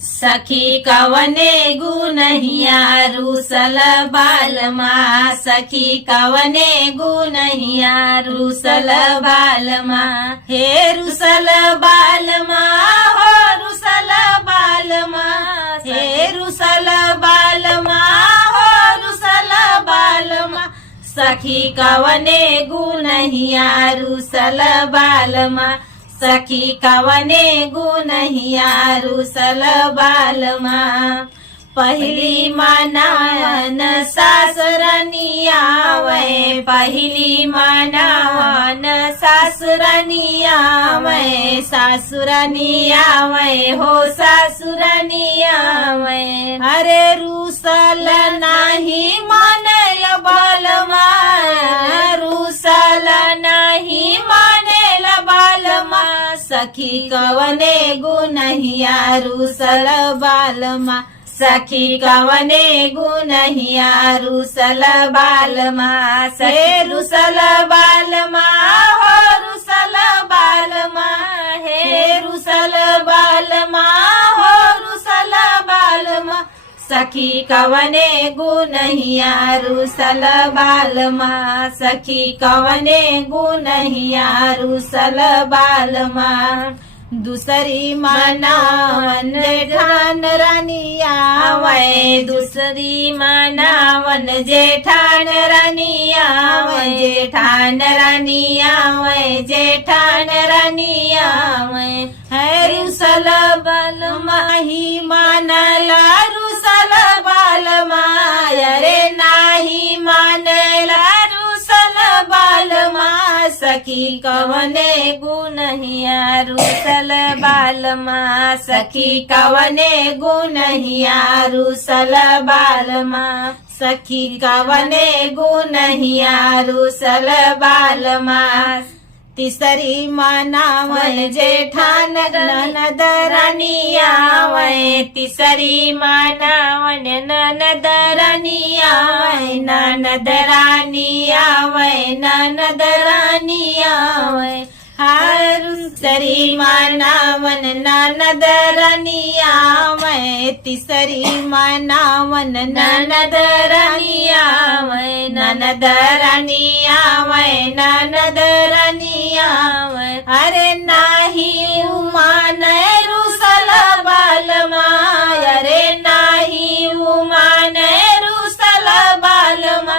सखी कवने गुनहिया रूसल बालमा सखी कवने गुनहिया रूसल बालमा हे रूसल बालमा हो रूसल बालमा हे रूसल बालमा हो रूसल बालमा सखी कवने गुनहिया रूसल बालमा सखी कवने गुनहिया रूसल बालमा पहिली मानावन सासुरनिया वै पहिली मानावन सासुरनिया वै सासुरनिया वै हो सासुरनिया वै अरे रूसल नाही मानेल बालमा रूसल नाही मानेल बालमा सखी कवने गुनहिया रूसल बालमा सखी कवने गुनहिया रूसल बालमा से रूसल बालमा हो रूसल बालमा हे रूसल बालमा हो रूसल बालमा सखी कवने गुनहिया रूसल बालमा सखी कवने गुनहिया रूसल बालमा दुसरी मानावन जेठान रानिया वै दुसरी मानावन जेठान रानिया वै जेठान रानिया वै जेठान रानिया वै है रुसल बालमा ही मानला रुसल बालमा अरे नाही मानला रुसल बालमा सखी कवने गुनहिया रूसल बालमा सखी कवने गुनहिया रूसल बालमा सखी कवने गुनहिया रूसल बालमा तिसरी मानावन जेठान ननद रानिया वै तिसरी मानावन ननद रानिया वै ननद रानिया वै ननद रानिया वै तिसरी मानावन ननद रानिया वै तिसरी मानावन ननद रानिया वै ननद रानिया वै ननद रानिया वै अरे नाही उमान रुसल बालमा अरे नाही उमान रुसल बालमा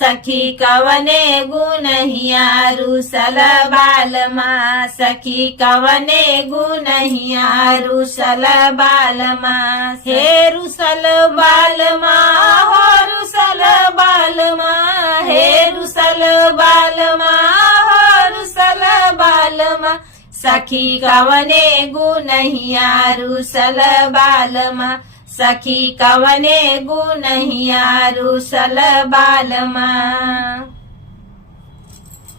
सखी कवने गुनहिया रूसल बालमा सखी कवने गुनहिया रूसल बालमा हे रूसल बालमा हो रूसल बालमा हे रूसल बालमा हो रूसल बालमा सखी कवने गुनहिया रूसल बालमा सखी कवने गुनहिया रूसल बालमा।